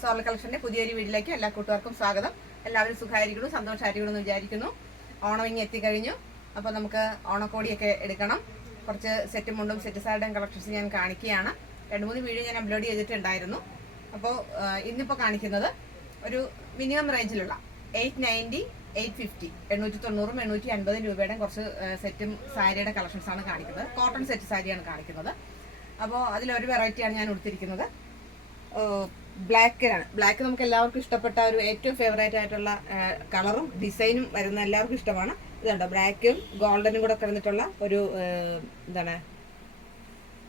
Zola കളക്ഷന്റെ പുതിയൊരു വീട്ടിലേക്ക് എല്ലാ കൂട്ടുകാർക്കും സ്വാഗതം. എല്ലാവരും സുഖമായിരിക്കുന്നു, സന്തോഷമായിരിക്കണം എന്ന് വിചാരിക്കുന്നു. ഓണം ഇങ്ങ് എത്തിക്കഴിഞ്ഞു. അപ്പോൾ നമുക്ക് ഓണക്കോടിയൊക്കെ എടുക്കണം. കുറച്ച് സെറ്റ് മുണ്ടും സെറ്റ് സാരിയുടെയും കളക്ഷൻസ് ഞാൻ കാണിക്കുകയാണ്. 2-3 വീഡിയോ ഞാൻ അപ്ലോഡ് ചെയ്തിട്ടുണ്ടായിരുന്നു. അപ്പോൾ ഇന്നിപ്പോൾ കാണിക്കുന്നത് ഒരു മിനിമം റേഞ്ചിലുള്ള 890, 850, 890, 850 രൂപയുടെ കുറച്ച് സെറ്റും സാരിയുടെ കളക്ഷൻസാണ് കാണിക്കുന്നത്. കോട്ടൺ സെറ്റ് സാരിയാണ് കാണിക്കുന്നത്. അപ്പോൾ അതിലൊരു വെറൈറ്റിയാണ് ഞാൻ കൊടുത്തിരിക്കുന്നത്. ബ്ലാക്കിലാണ്. ബ്ലാക്ക് നമുക്ക് എല്ലാവർക്കും ഇഷ്ടപ്പെട്ട ഒരു ഏറ്റവും ഫേവറേറ്റ് ആയിട്ടുള്ള കളറും ഡിസൈനും വരുന്ന എല്ലാവർക്കും ഇഷ്ടമാണ്. ഇതുണ്ടോ, ബ്ലാക്കും ഗോൾഡനും കൂടെ കിടന്നിട്ടുള്ള ഒരു എന്താണ്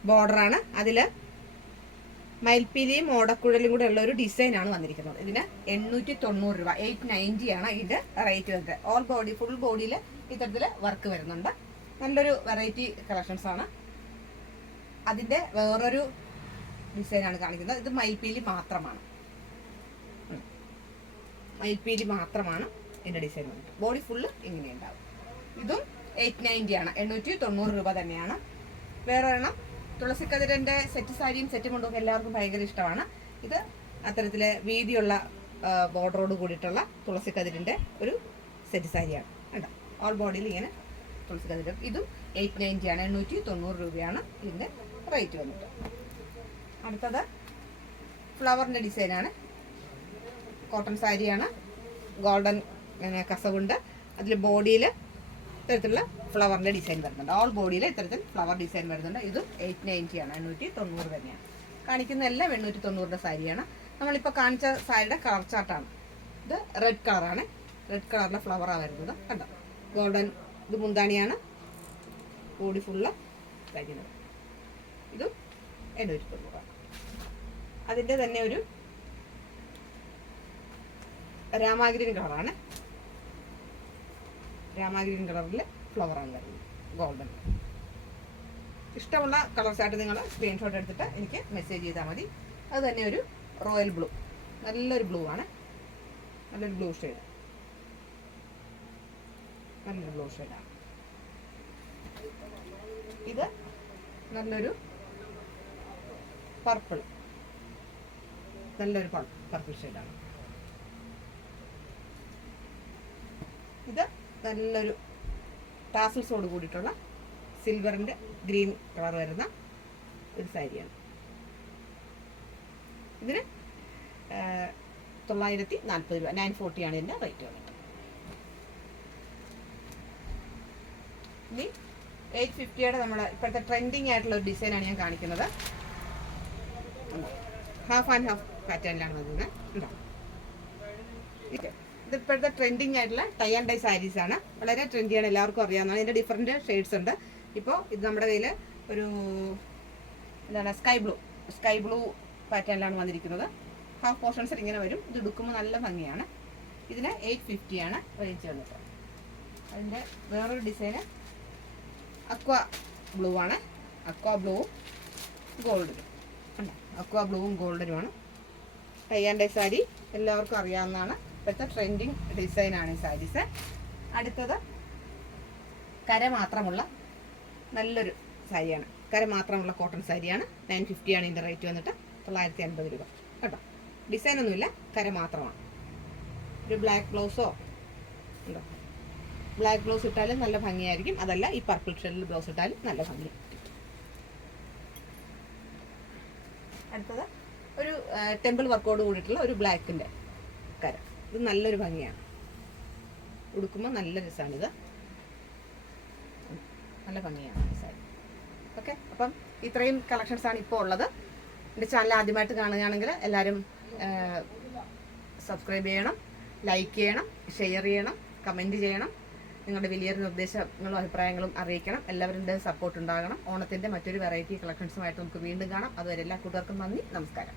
ബോർഡറാണ്. അതിൽ മയിൽപ്പീലിയും ഓടക്കുഴലും കൂടെ ഉള്ള ഒരു ഡിസൈനാണ് വന്നിരിക്കുന്നത്. ഇതിന് 890 രൂപ, 890 ആണ് ഇതിൻ്റെ റേറ്റ് വരുന്നത്. ഓൾ ബോഡി, ഫുൾ ബോഡിയിൽ ഇത്തരത്തിൽ വർക്ക് വരുന്നുണ്ട്. നല്ലൊരു വെറൈറ്റി കളക്ഷൻസ് ആണ്. അതിൻ്റെ വേറൊരു ഡിസൈനാണ് കാണിക്കുന്നത്. ഇത് മയിൽപ്പീലി മാത്രമാണ്. മയിൽപ്പീലി മാത്രമാണ് ഇതിൻ്റെ ഡിസൈൻ വന്നിട്ട്. ബോഡി ഫുള്ള് ഇങ്ങനെ ഉണ്ടാവും. ഇതും 890 ആണ്, 890 രൂപ തന്നെയാണ്. വേറെ ഒരെണ്ണം തുളസിക്കതിരൻ്റെ സെറ്റ് സാരിയും സെറ്റ് മുണ്ടും എല്ലാവർക്കും ഭയങ്കര ഇഷ്ടമാണ്. ഇത് അത്തരത്തിലെ വീതിയുള്ള ബോർഡറോട് കൂടിയിട്ടുള്ള തുളസിക്കതിരിൻ്റെ ഒരു സെറ്റ് സാരിയാണ്. കേട്ടോ, ഓൾ ബോഡിയിൽ ഇങ്ങനെ തുളസിക്കതിര്. ഇതും 890 ആണ്, 890 രൂപയാണ് ഇതിൻ്റെ റേറ്റ് വന്നിട്ട്. അടുത്തത് ഫ്ലവറിൻ്റെ ഡിസൈനാണ്. കോട്ടൺ സാരിയാണ്. ഗോൾഡൻ കസവുണ്ട്. അതിൽ ബോഡിയിൽ ഇത്തരത്തിലുള്ള ഫ്ലവറിൻ്റെ ഡിസൈൻ വരുന്നുണ്ട്. ഓൾ ബോഡിയിൽ ഇത്തരത്തിൽ ഫ്ലവർ ഡിസൈൻ വരുന്നുണ്ട്. ഇതും 890 ആണ്, 890 തന്നെയാണ്. കാണിക്കുന്ന എല്ലാം 890 സാരിയാണ്. നമ്മളിപ്പോൾ കാണിച്ച സാരിയുടെ കളർ ചാർട്ടാണ്. ഇത് റെഡ് കളറാണ്. റെഡ് കളറിലെ ഫ്ലവറാണ് വരുന്നത്. കണ്ടോ, ഗോൾഡൻ. ഇത് മുന്താണിയാണ്. ബോഡി ഫുള്ള് കഴിക്കുന്നത്. ഇതും 890. അതിൻ്റെ തന്നെ ഒരു രാമാഗ്രീൻ കളറാണ്. രാമാഗ്രീൻ കളറിൽ ഫ്ലവറാണ് വരുന്നത്, ഗോൾഡൻ. ഇഷ്ടമുള്ള കളർസായിട്ട് നിങ്ങൾ സ്ക്രീൻഷോട്ട് എടുത്തിട്ട് എനിക്ക് മെസ്സേജ് ചെയ്താൽ മതി. അത് തന്നെ ഒരു റോയൽ ബ്ലൂ, നല്ലൊരു ബ്ലൂ ആണ്. നല്ലൊരു ബ്ലൂ ഷെയ്ഡ്, നല്ലൊരു ബ്ലൂ ഷെയ്ഡാണ്. ഇത് നല്ലൊരു പർപ്പിൾ, നല്ലൊരു പർപ്പിൾ ഷെയ്ഡാണ്. ഇത് നല്ലൊരു ടാസിൽസോട് കൂടിയിട്ടുള്ള സിൽവറിൻ്റെ ഗ്രീൻ കളർ വരുന്ന ഒരു സാരിയാണ്. ഇതിന് 940 രൂപ, 940 ആണ് ഇതിൻ്റെ റേറ്റ് വന്നിട്ട്. ഇനി 850യുടെ നമ്മുടെ ഇപ്പോഴത്തെ ട്രെൻഡിങ് ആയിട്ടുള്ള ഒരു ഡിസൈനാണ് ഞാൻ കാണിക്കുന്നത്. ഹാഫ് ആൻഡ് ഹാഫ് പാറ്റേണിലാണ് വരുന്നത്. ഉണ്ടോ, ഇതിപ്പോഴത്തെ ട്രെൻഡിങ് ആയിട്ടുള്ള ടൈ ആൻഡ് ഡൈ സാരീസ് ആണ്. വളരെ ട്രെൻഡിയാണ്, എല്ലാവർക്കും അറിയാവുന്നതാണ്. ഇതിൻ്റെ ഡിഫറെൻറ്റ് ഷെയ്ഡ്സ് ഉണ്ട്. ഇപ്പോൾ ഇത് നമ്മുടെ കയ്യിൽ ഒരു എന്താണ് സ്കൈ ബ്ലൂ പാറ്റേണിലാണ് വന്നിരിക്കുന്നത്. ഹാഫ് പോർഷൻസിൽ ഇങ്ങനെ വരും. ഇത് എടുക്കുമ്പോൾ നല്ല ഭംഗിയാണ്. ഇതിന് 850 ആണ് റേഞ്ച് വന്നിട്ട്. അതിൻ്റെ വേറൊരു ഡിസൈന് അക്വാ ബ്ലൂ ആണ്. അക്വാ ബ്ലൂവും ഗോൾഡനും. അക്വാ ബ്ലൂവും ഗോൾഡനുമാണ്. ടൈ ആൻഡ് ഡൈ സാരി എല്ലാവർക്കും അറിയാവുന്നതാണ്. ഇപ്പോഴത്തെ ട്രെൻഡിങ് ഡിസൈനാണ് ഈ സാരീസ്. അടുത്തത് കര മാത്രമുള്ള നല്ലൊരു സാരിയാണ്. കര മാത്രമുള്ള കോട്ടൺ സാരിയാണ്. 950 ആണ് ഇതിൻ്റെ റേറ്റ് വന്നിട്ട്. 950 രൂപ. കേട്ടോ, ഡിസൈനൊന്നുമില്ല, കര മാത്രമാണ്. ഒരു ബ്ലാക്ക് ബ്ലൗസോ ഉണ്ടോ, ബ്ലാക്ക് ബ്ലൗസ് ഇട്ടാലും നല്ല ഭംഗിയായിരിക്കും. അതല്ല, ഈ പർപ്പിൾ ഷെയ്ഡിൽ ബ്ലൗസ് ഇട്ടാലും നല്ല ഭംഗി. അടുത്തത് ഒരു ടെമ്പിൾ വർക്കോട് കൂടിയിട്ടുള്ള ഒരു ബ്ലാക്കിൻ്റെ കര. ഇത് നല്ലൊരു ഭംഗിയാണ്. ഉടുക്കുമ്പോൾ നല്ല രസമാണിത്, നല്ല ഭംഗിയാണ് ഈ സാരി. ഓക്കെ, അപ്പം ഇത്രയും കളക്ഷൻസാണ് ഇപ്പോൾ ഉള്ളത്. എൻ്റെ ചാനൽ ആദ്യമായിട്ട് കാണുകയാണെങ്കിൽ എല്ലാവരും സബ്സ്ക്രൈബ് ചെയ്യണം, ലൈക്ക് ചെയ്യണം, ഷെയർ ചെയ്യണം, കമൻറ്റ് ചെയ്യണം. നിങ്ങളുടെ വലിയൊരു നിർദ്ദേശങ്ങളും അഭിപ്രായങ്ങളും അറിയിക്കണം. എല്ലാവരുടെ സപ്പോർട്ട് ഉണ്ടാകണം. ഓണത്തിൻ്റെ മറ്റൊരു വെറൈറ്റി കളക്ഷൻസുമായിട്ട് നമുക്ക് വീണ്ടും കാണാം. അതുവരെ എല്ലാ കൂട്ടുകാർക്കും നന്ദി, നമസ്കാരം.